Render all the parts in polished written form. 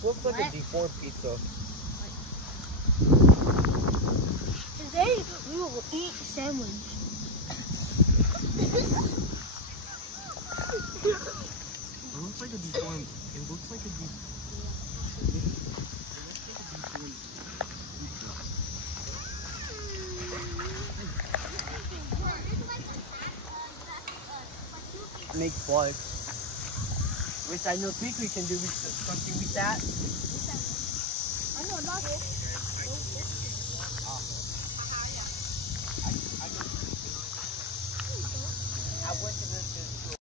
This looks like a deformed pizza. Today we will eat sandwich. It looks like a deformed. It looks like a deformed. Make fun. Which I don't think we can do something with that. I know not it. I went to this school.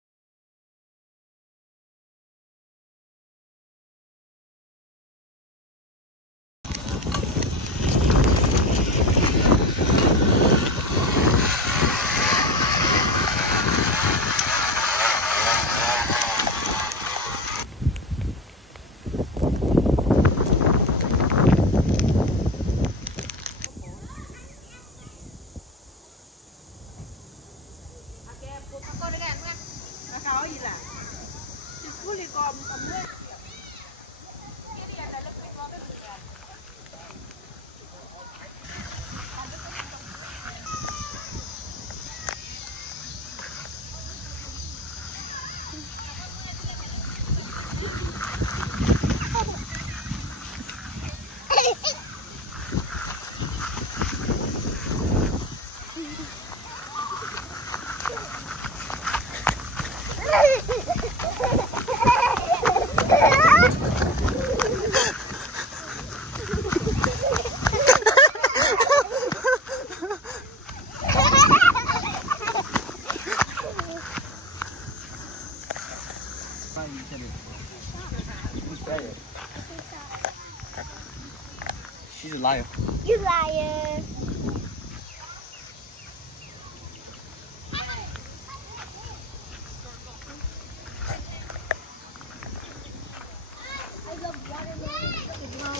She's a liar. You liar.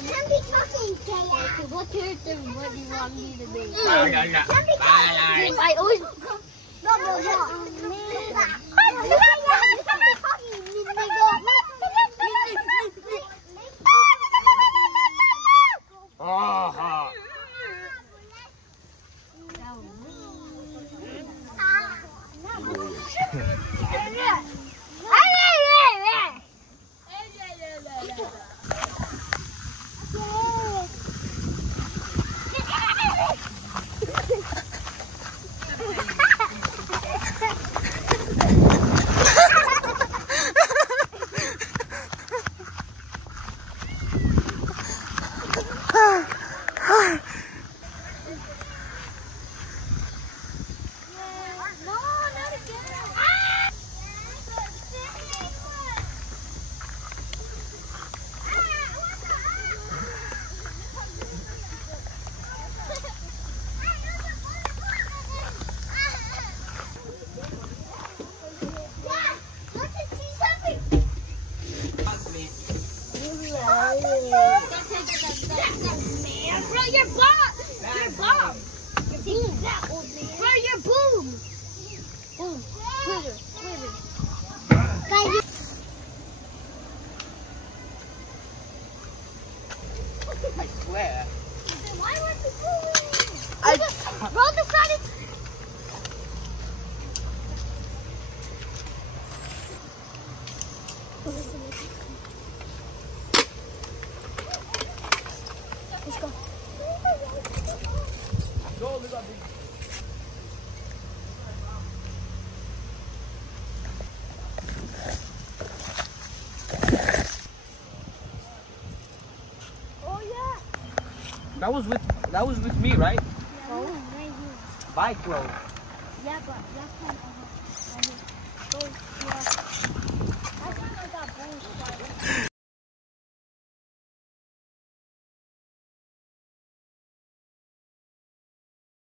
Can't be talking, Kaya. What character would you want me to be? Can't be talking. I always... Bro, your bomb! Your bomb! Bro, your boom! Boom. Twitter. Guys, I swear. why was it booming? Bro decided... Let's go. Oh yeah. That was with me, right? Oh, right here. Bike road. Yeah, but last time I had. Oh, yeah.